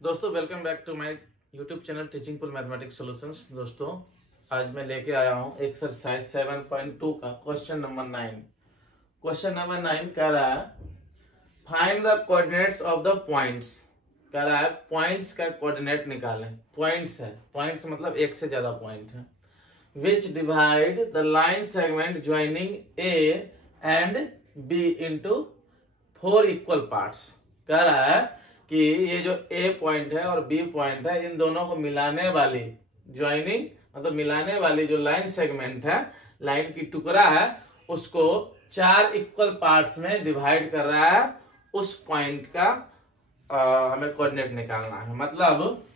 दोस्तों welcome back to my YouTube channel teaching pull mathematics solutions. दोस्तों आज मैं लेके आया हूं एक्सरसाइज 7.2 का क्वेश्चन नंबर 9। क्वेश्चन नंबर 9 कह रहा है find the coordinates of the points. कह रहा है पॉइंट्स का कोऑर्डिनेट निकालें। पॉइंट्स है, पॉइंट्स मतलब एक से ज्यादा पॉइंट है। Which divide the line segment joining A and B into 4 equal parts. कह रहा है कि ये जो ए पॉइंट है और बी पॉइंट है, इन दोनों को मिलाने वाली ज्वाइनिंग मतलब मिलाने वाली जो लाइन सेगमेंट है, लाइन की टुकड़ा है, उसको 4 इक्वल पार्ट्स में डिवाइड कर रहा है। उस पॉइंट का हमें कोऑर्डिनेट निकालना है। मतलब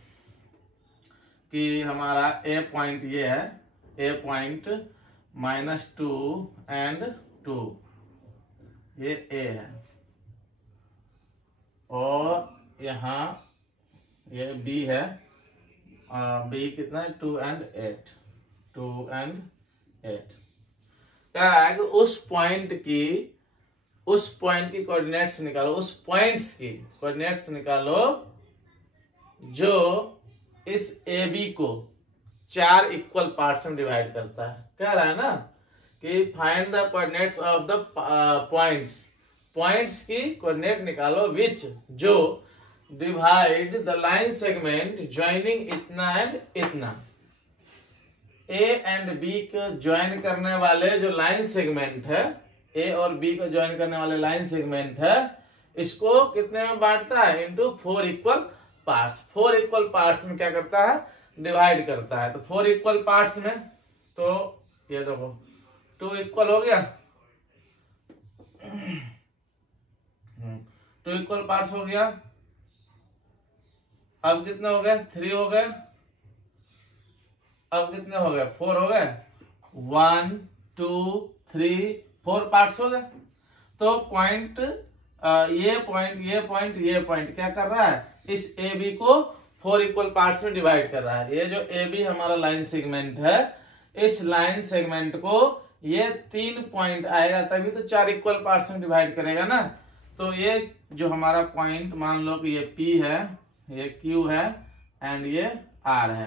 कि हमारा ए पॉइंट ये है, ए पॉइंट -2 एंड 2, ये ए है, और यहाँ ये बी है। बी कितना है 2 एंड 8, 2 एंड 8। क्या है कि उस पॉइंट की कोऑर्डिनेट्स निकालो, उस पॉइंट्स की कोऑर्डिनेट्स निकालो जो इस ए बी को 4 इक्वल पार्ट्स में डिवाइड करता है। कह रहा है ना कि find the coordinates of the points की कोऑर्डिनेट निकालो विच जो divide the line segment joining इतना एंड इतना। ए एंड बी को ज्वाइन करने वाले जो लाइन सेगमेंट है, ए और बी को ज्वाइन करने वाले लाइन सेगमेंट है, इसको कितने में बांटता है? Into 4 equal parts. 4 equal parts में क्या करता है? डिवाइड करता है। तो 4 इक्वल पार्ट्स में तो ये देखो 2 इक्वल हो गया, 2 इक्वल पार्ट्स हो गया। अब कितने हो गए? 3 हो गए। अब कितने हो गए? 4 हो गए। 1 2 3 4 पार्ट्स हो गए। तो पॉइंट ये पॉइंट क्या कर रहा है? इस ए बी को 4 इक्वल पार्ट्स में डिवाइड कर रहा है। ये जो ए बी हमारा लाइन सेगमेंट है, इस लाइन सेगमेंट को ये 3 पॉइंट आएगा तभी तो 4 इक्वल पार्ट्स में डिवाइड करेगा ना। तो ये जो हमारा पॉइंट, मान लो कि ये P है, ये Q है एंड ये R है।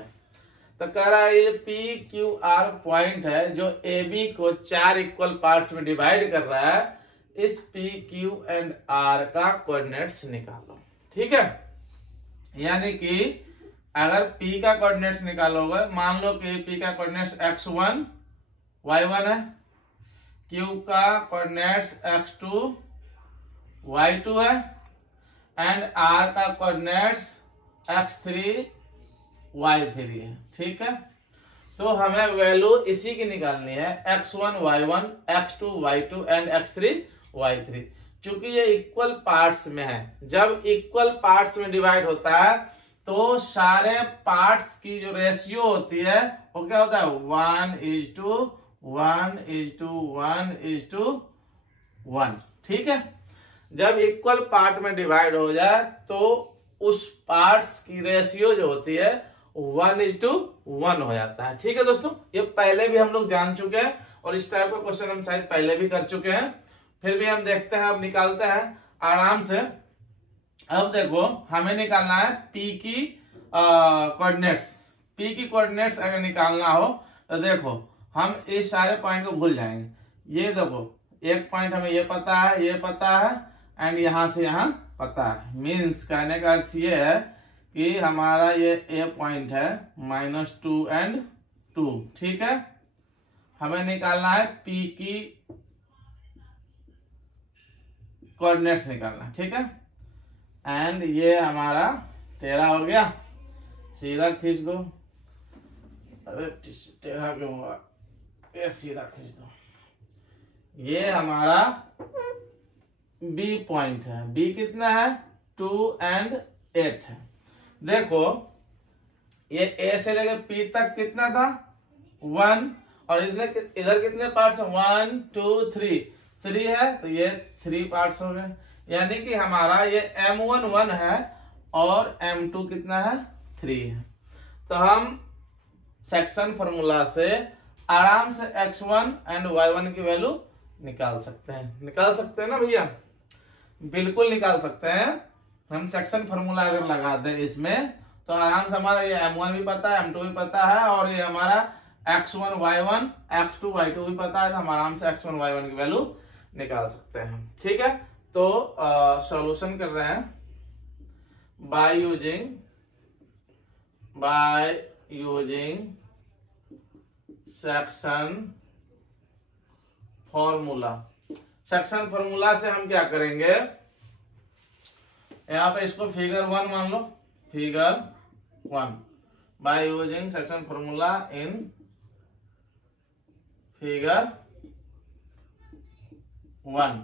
तो कह रहा है ये PQR पॉइंट है जो AB को 4 इक्वल पार्ट्स में डिवाइड कर रहा है। इस PQ एंड R का कोऑर्डिनेट्स निकालो। ठीक है, यानी कि अगर P का कोऑर्डिनेट्स निकालोगे, मान लो कि P का कोऑर्डिनेट्स x1 y1 है, Q का कोऑर्डिनेट्स x2 y2 है एंड R का कोऑर्डिनेट्स x3 y3 है। ठीक है, तो हमें वैल्यू इसी की निकालनी है, x1 y1, x2 y2 and x3 y3। चूंकि ये इक्वल पार्ट्स में है, जब इक्वल पार्ट्स में डिवाइड होता है तो सारे पार्ट्स की जो रेशियो होती है वो क्या होता है? 1:1:1:1। ठीक है, जब इक्वल पार्ट में डिवाइड हो जाए तो उस पार्ट्स की रेशियो जो होती है 1:1 हो जाता है। ठीक है दोस्तों, ये पहले भी हम लोग जान चुके हैं और इस टाइप का क्वेश्चन हम शायद पहले भी कर चुके हैं। फिर भी हम देखते हैं, अब निकालते हैं आराम से। अब देखो हमें निकालना है P की कोऑर्डिनेट्स। P की कोऑर्डिनेट्स अगर निकालना हो तो देखो हम इस सारे पॉइंट को भूल जाएंगे। ये देखो एक पॉइंट हमें ये पता है, ये पता है एंड यहां से यहां पता है। मीन्स कहने का अर्थ ये है कि हमारा ये ए पॉइंट है -2 एंड 2। ठीक है, हमें निकालना है P की कोऑर्डिनेट्स निकालना। ठीक है, एंड ये हमारा 13 हो गया। सीधा खींच दो। अरे 13 क्यों हुआ? ये सीधा खींच दो। ये हमारा B पॉइंट है। B कितना है? 2 एंड 8 है। देखो ये A से लेकर P तक कितना था? 1, और इधर कितने पार्ट्स हैं? 1 2 3 है, तो ये 3 पार्ट्स हो गए। यानी कि हमारा ये M1 1 है और M2 कितना है? 3 है। तो हम सेक्शन फॉर्मूला से आराम से x1 एंड y1 की वैल्यू निकाल सकते हैं। निकाल सकते हैं ना भैया? बिल्कुल निकाल सकते हैं। हम सेक्शन फॉर्मूला अगर लगा दें इसमें तो आराम से हमारा ये m1 भी पता है, m2 भी पता है, और ये हमारा x1 y1 x2 y2 भी पता है, तो हम आराम से x1 y1 की वैल्यू निकाल सकते हैं। ठीक है, तो सॉल्यूशन कर रहे हैं bye using section formula. Section formula से हम क्या करेंगे, यहाँ पे इसको फिगर 1 मान लो, figure 1 by using section formula in figure 1।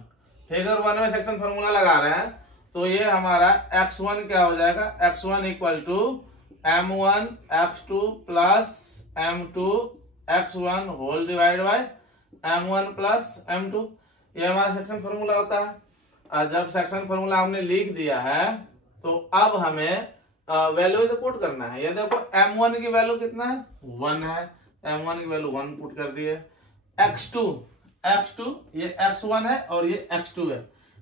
Figure 1 में सेक्शन फॉर्मूला लगा रहे हैं, तो ये हमारा x1 क्या हो जाएगा, x1 equal to m1 x2 plus m2 x1 whole divide by m1 plus m2। ये हमारा सेक्शन फॉर्मूला होता है। और जब सेक्शन फॉर्मूला हमने लिख दिया है तो अब हमें वैल्यू तो पुट करना है। ये देखो m1 की वैल्यू कितना है, 1 है, m1 की वैल्यू 1 पुट कर दिए। x2 ये x1 है और ये x2 है,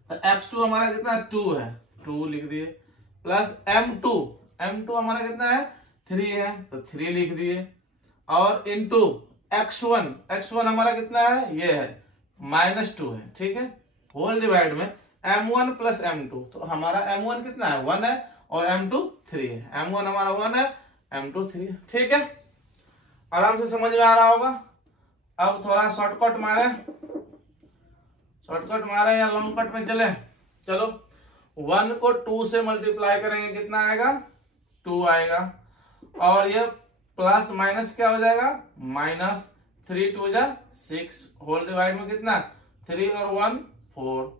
तो x2 हमारा कितना है, 2 है, 2 लिख दिए, प्लस m2 हमारा कितना है, 3 है, तो 3 लिख दिए, और इनटू x1 हमारा कितना है, ये है -2 है। ठीक है, होल डिवाइड में m1 प्लस m2, तो हमारा m1 कितना है, 1 है, और m2 3 है। m1 हमारा 1 है, m2 3 है। ठीक है, आराम से समझ में आ रहा होगा। अब थोड़ा शॉर्टकट मारे या लॉन्ग कट में चले। चलो 1 को 2 से मल्टीप्लाई करेंगे, कितना आएगा, 2 आएगा, और ये प्लस माइनस क्या हो जाएगा, -3 2 जा 6, होल डिवाइड में कितना, 3 और 1 4।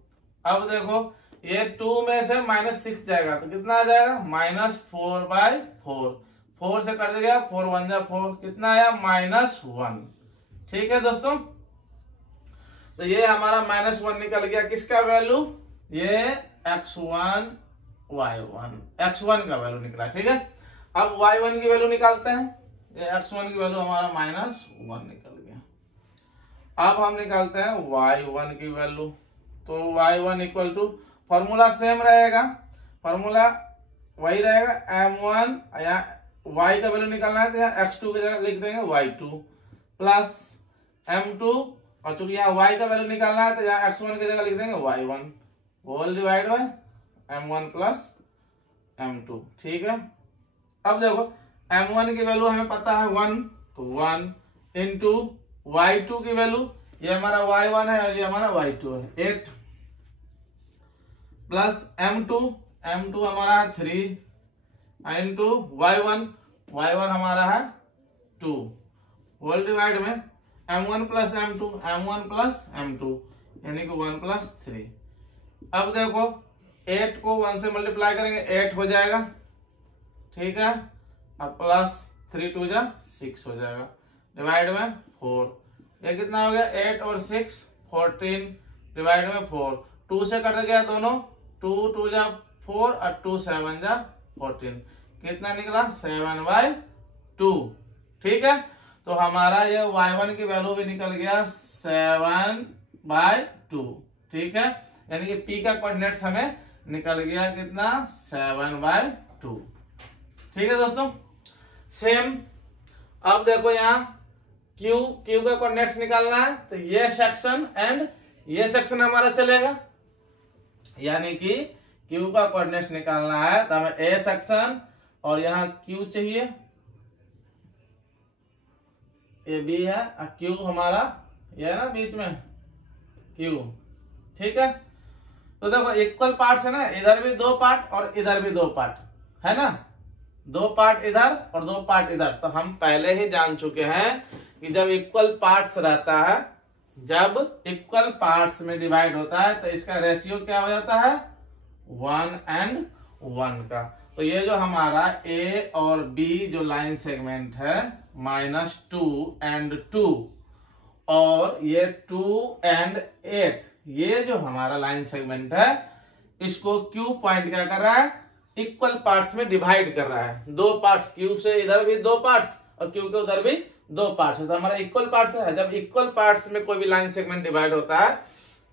अब देखो ये 2 में से -6 जाएगा तो कितना आ जाएगा, -4/4, 4 से कट गया, 4 1 जा 4, कितना आया, -1। ठीक है दोस्तों, तो ये हमारा -1 निकल गया, किसका वैल्यू, ये x1 y1, x1 का वैल्यू निकला। ठीक है, अब y1 की वैल्यू निकालते हैं। ये x1 की वैल्यू हमारा -1 निकल गया। अब हम निकालते हैं y1 की वैल्यू, तो y1 equal to, formula same रहेगा, फॉर्मूला वही रहेगा, m1 या y का वैल्यू निकालना है तो यहाँ x2 की जगह लिख देंगे y2 प्लस m2, और चूंकि यहाँ y का वैल्यू निकालना है तो यहाँ x1 की जगह लिख देंगे y1 whole divide by m1 plus m2। ठीक है, अब देखो m1 की वैल्यू हमें पता है 1, तो 1 इंटू y2 की वैल्यू, ये हमारा y1 है और ये हमारा y2 है, 8 प्लस m2 हमारा है 3 इंटू y1 हमारा है 2 होल डिवाइड में m1 प्लस m2 यानी कि 1 प्लस 3। अब देखो 8 को 1 से मल्टीप्लाई करेंगे, 8 हो जाएगा। ठीक है, अब प्लस 3 2 जा 6 हो जाएगा, डिवाइड में 4, ये कितना हो गया, 8 और 6 14, डिवाइड में 4, 2 से कट गया दोनों, 2 2 जा 4 और 2 7 जा 14, कितना निकला, 7/2। ठीक है, तो हमारा ये y1 की वैल्यू भी निकल गया 7/2। ठीक है, यानी कि p का कोऑर्डिनेट्स हमें निकल गया कितना, 7/2। ठीक है दोस्तों, सेम अब देखो यहाँ Q का कोऑर्डिनेट्स निकालना है, तो ये सेक्शन एंड ये सेक्शन हमारा चलेगा, यानी कि Q का कोऑर्डिनेट्स निकालना है तो हमें A सेक्शन और यहाँ Q चाहिए, ये B है और Q हमारा ये है ना बीच में Q। ठीक है, तो देखो इक्वल पार्ट्स है ना, इधर भी 2 पार्ट और इधर भी 2 पार्ट है ना, 2 पार्ट इधर और 2 पार्ट इधर। तो हम पहले ही जान चुके हैं कि जब इक्वल पार्ट्स रहता है, जब इक्वल पार्ट्स में डिवाइड होता है तो इसका रेशियो क्या हो जाता है, 1:1 का। तो ये जो हमारा A और B जो लाइन सेगमेंट है -2 and 2, और ये 2 and 8, ये जो हमारा लाइन सेगमेंट है, इसको Q पॉइंट क्या कर रहा है, इक्वल पार्ट्स में डिवाइड कर रहा है। 2 पार्ट्स, Q से इधर भी 2 पार्ट्स और Q के उधर भी 2 पार्ट्स है, तो हमारा इक्वल पार्ट्स है। जब इक्वल पार्ट्स में कोई भी लाइन सेगमेंट डिवाइड होता है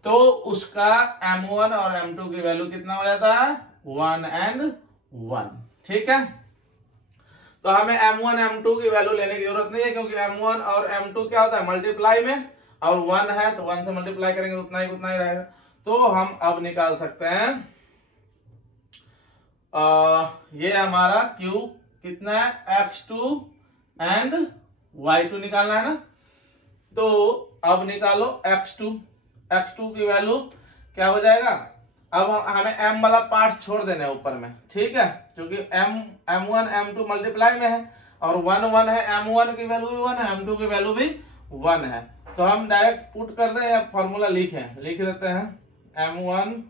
तो उसका M1 और M2 की वैल्यू कितना हो जाता है 1 and 1। ठीक है, तो हमें M1 M2 की वैल्यू लेने की जरूरत नहीं है, क्योंकि M1 और M2 क्या होता है मल्टीप्लाई में, और 1 है तो 1 से मल्टीप्लाई करेंगे उतना ही रहेगा। तो हम अब निकाल सकते हैं ये हमारा Q कितना है X2 एंड Y2 निकालना है ना। तो अब निकालो X2 की वैल्यू क्या हो जाएगा। अब हमें M वाला पार्ट छोड़ देना है ऊपर में, ठीक है, क्योंकि M1 M2 मल्टीप्लाई में है और 1 1 है, M1 की वैल्यू भी 1 है, M2 की वैल्यू भी 1 है। तो हम डायरेक्ट पुट कर दें या फॉर्मूला लिख देते हैं। M1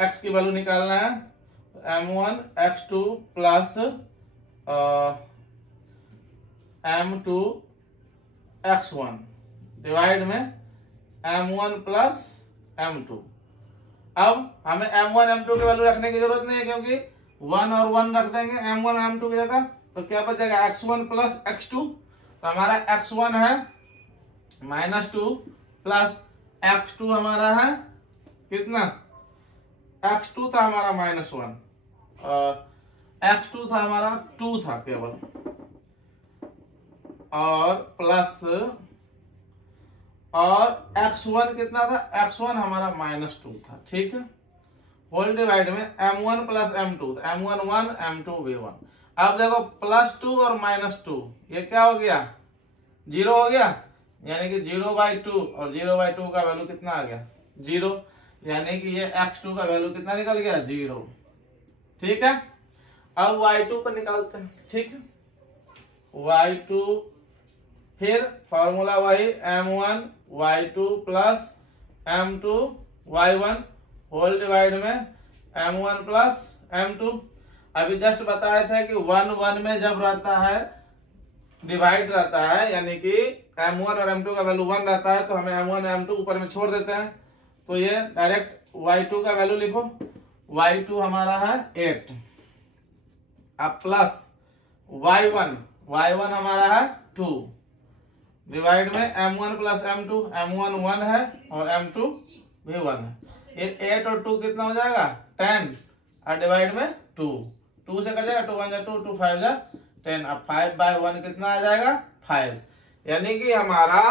X की वैल्यू निकालना है, तो M1 X2 plus M2 X1 divide में M1 प्लस M2। अब हमें M1 M2 की वैल्यू रखने की जरूरत नहीं है, क्योंकि 1 और 1 रख देंगे M1 M2 की जगह, तो क्या बचेगा X1 प्लस X2। तो हमारा X1 है -2 प्लस X2 हमारा है कितना, X2 था हमारा -1, X2 था हमारा 2 था केवल, और प्लस और X1 कितना था, X1 हमारा -2 था। ठीक है, होल डिवाइड में M1 plus M2, M1 1 M2 भी 1। अब देखो +2 और -2 ये क्या हो गया 0 हो गया, यानी कि 0/2 और 0/2 का वैल्यू कितना आ गया 0, यानी कि ये X2 का वैल्यू कितना निकल गया 0। ठीक है, अब Y2 को निकालते हैं। ठीक है, Y2 फिर फॉर्मूला वही M1 Y2 plus M2 Y1 whole divide में M1 प्लस M2। अभी जस्ट बताए थे कि 1 1 में जब रहता है डिवाइड रहता है, यानी कि M1 और M2 का वैल्यू 1 रहता है, तो हमें M1 M2 ऊपर में छोड़ देते हैं, तो ये डायरेक्ट Y2 का वैल्यू लिखो। Y2 हमारा है 8, अब प्लस Y1 हमारा है 2 डिवाइड में M1 प्लस M2, M1 1 है और M2 भी 1 है। ये 8 और 2 कितना हो जाएगा 10 और डिवाइड में 2 से कट जाएगा, 2 1 जा 2 2 5 जा 10। अब 5/1 कितना आ जाएगा 5, यानी कि हमारा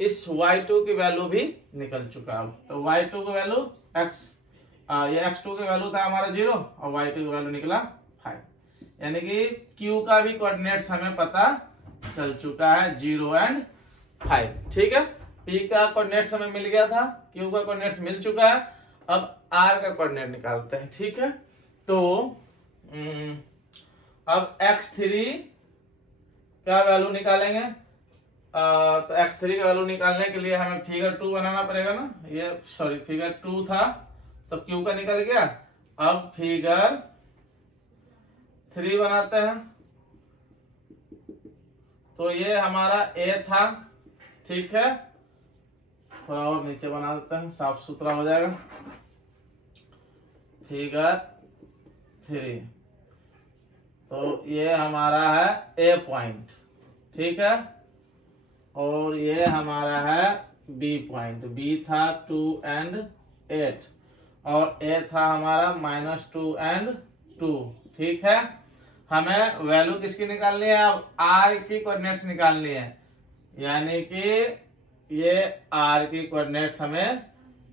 इस Y2 की वैल्यू भी निकल चुका है। तो Y2 की वैल्यू ये X2 की वैल्यू था हमारा 0 और Y2 की वैल्यू निकला 5, यानी कि Q का भी कोऑर्डिनेट्स हमें पता चल चुका है 0 एंड 5। ठीक है, P का कोऑर्डिनेट्स हमें मिल गया था, Q का कोऑर्डिनेट्स मिल चुका है, अब R का कोऑर्डिनेट निकालते हैं। ठीक है, तो अब X3 का वैल्यू निकालेंगे। तो X3 का वैल्यू निकालने के लिए हमें फिगर 2 बनाना पड़ेगा ना, ये सॉरी फिगर 2 था तो Q का निकल गया। अब फिगर 3 बनाते हैं, तो ये हमारा A था। ठीक है, थोड़ा और नीचे बना देते हैं, साफ सुथरा हो जाएगा। फिगर 3, तो ये हमारा है A पॉइंट, ठीक है, और ये हमारा है B पॉइंट। B था 2 and 8 और A था हमारा -2 and 2। ठीक है, हमें वैल्यू किसकी निकालनी है, अब R की कोऑर्डिनेट्स निकालनी है, यानी कि ये R की कोऑर्डिनेट्स हमें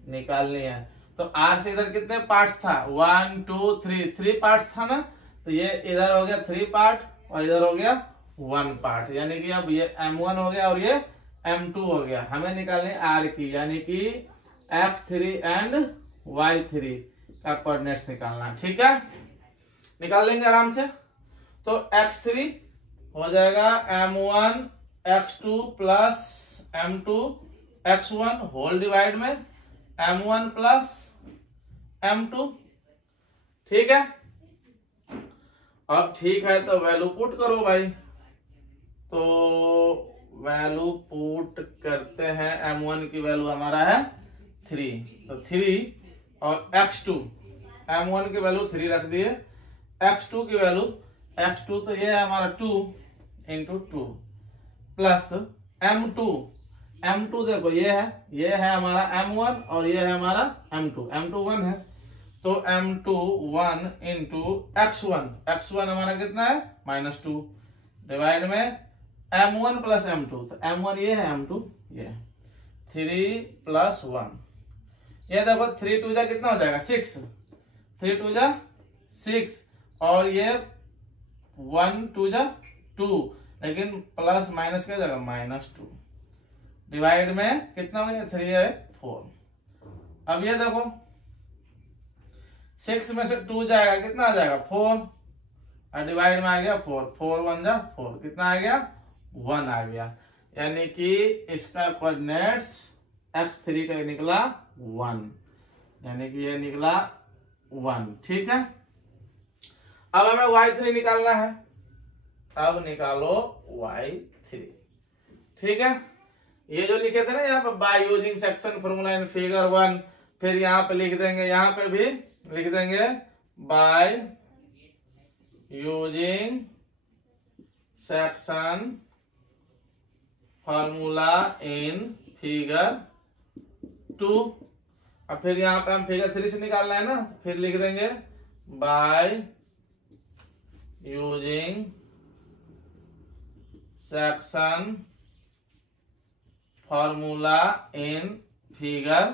निकालनी है। तो R से इधर कितने पार्ट्स था 1 2 3 पार्ट्स था ना, तो ये इधर हो गया 3 पार्ट और इधर हो गया 1 पार्ट, यानी कि अब ये M1 हो गया और ये M2 हो गया। हमें निकालनी R की, यानी कि X3 एंड Y3 का कोऑर्डिनेट्स निकालना। ठीक है, निकाल लेंगे आराम से। तो X3 हो जाएगा M1 X2 plus M2 X1 whole divide में M1 प्लस M2। ठीक है, अब ठीक है तो वैल्यू पुट करो भाई। तो वैल्यू पुट करते हैं, M1 की वैल्यू हमारा है 3, तो 3 और X2 M1 की वैल्यू 3 रख दिए, X2 की वैल्यू X2 तो ये है हमारा 2 × 2 प्लस M2 M2 देखो ये है हमारा M1 और ये है हमारा M2। M2 1 है तो M2 1 इंटू x1 हमारा कितना है -2 डिवाइड में M1 प्लस M2, तो M1 ये है M2 ये है 3 + 1। ये देखो 3 2 जा कितना हो जाएगा 6, 3 2 जा 6 और ये 1 2 जा 2, लेकिन प्लस माइनस क्या जाएगा -2 डिवाइड में कितना हो गया 3 है 4। अब ये देखो 6 में से 2 जाएगा कितना आ जाएगा 4 और डिवाइड में आ गया 4, 4 1 जा 4 कितना आ गया 1 आ गया, यानी कि इसका कोऑर्डिनेट्स x3 का निकला 1, यानी कि ये निकला 1। ठीक है, अब हमें y3 निकालना है, अब निकालो y3। ठीक है, ये जो लिखे थे ना यहाँ पे bye using section formula in figure 1, फिर यहाँ पे लिख देंगे, यहाँ पे भी लिख देंगे bye using section formula in figure 2। अब फिर यहाँ पे हम फिगर 3 से निकालना है ना, फिर लिख देंगे bye using section formula in figure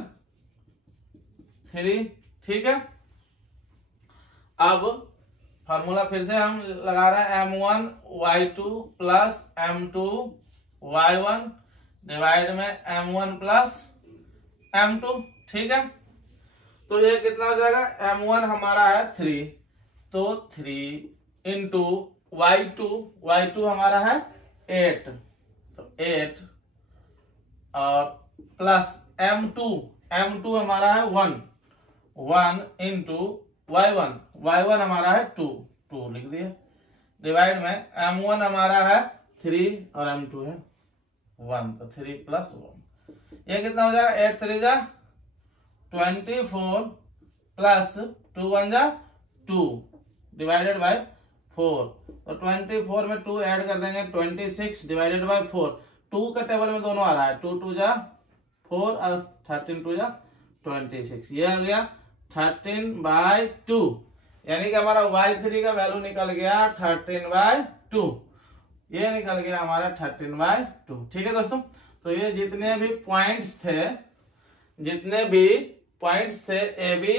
3। ठीक है, अब फॉर्मूला फिर से हम लगा रहे हैं M1 y2 plus M2 y1 divide में M1 प्लस M2। ठीक है, तो ये कितना हो जाएगा M1 हमारा है 3, तो 3 इंटू y2 हमारा है 8, तो 8 और प्लस M2 हमारा है 1 इंटू y1 हमारा है 2 लिख दिया डिवाइड में M1 हमारा है 3 और M2 है 1, तो 3 + 1 ये कितना हो जाएगा 8 3 जा 24 प्लस 2 1 जा 2 डिवाइडेड बाय 4, तो 24 में 2 ऐड कर देंगे 26 डिवाइडेड बाय 4। 2 का टेबल में दोनों आ रहा है, 2 2 जा 4 और 13 2 जा 26, ये आ गया 13/2, यानी कि हमारा y3 का वैल्यू निकल गया 13/2, ये निकल गया हमारा 13/2। ठीक है दोस्तों, तो ये जितने भी पॉइंट्स थे ए बी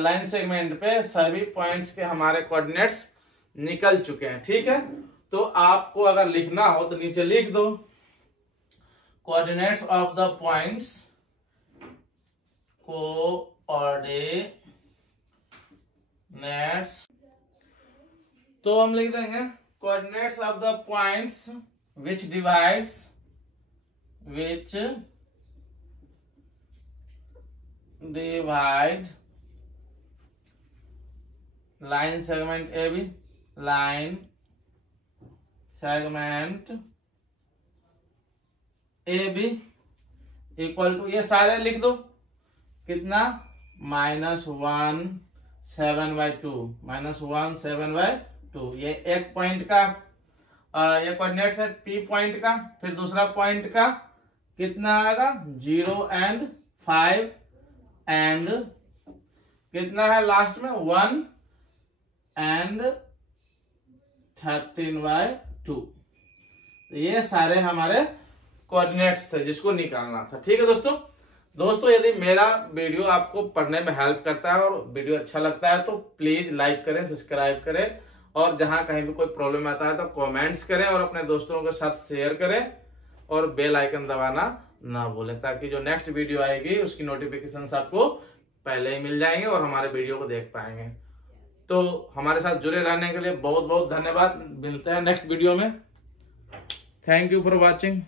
लाइन सेगमेंट पे, सभी पॉइंट्स के हमारे कोऑर्डिनेट्स निकल चुके हैं। ठीक है, तो आपको अगर लिखना हो तो नीचे लिख दो coordinates of the points, coordinates, तो हम लिख देंगे coordinates of the points which divide line segment A B, line segment A B equal to, ये सारे लिख दो कितना -1 7/2 ये एक पॉइंट का ये कोऑर्डिनेट्स है P पॉइंट का, फिर दूसरा पॉइंट का कितना आएगा 0 and 5 एंड कितना है लास्ट में 1 and 13/2, ये सारे हमारे कोऑर्डिनेट्स थे जिसको निकालना था। ठीक है दोस्तों, यदि मेरा वीडियो आपको पढ़ने में हेल्प करता है और वीडियो अच्छा लगता है तो प्लीज लाइक करें, सब्सक्राइब करें, और जहां कहीं भी कोई प्रॉब्लम आता है तो कमेंट्स करें और अपने दोस्तों के साथ शेयर करें और बेल आइकन दबाना ना भूलें, ताकि जो नेक्स्ट वीडियो आएगी उसकी नोटिफिकेशन आपको पहले ही मिल जाएंगे और हमारे वीडियो को देख पाएंगे। तो हमारे साथ जुड़े रहने के लिए बहुत बहुत धन्यवाद। मिलते हैं नेक्स्ट वीडियो में। Thank you for watching.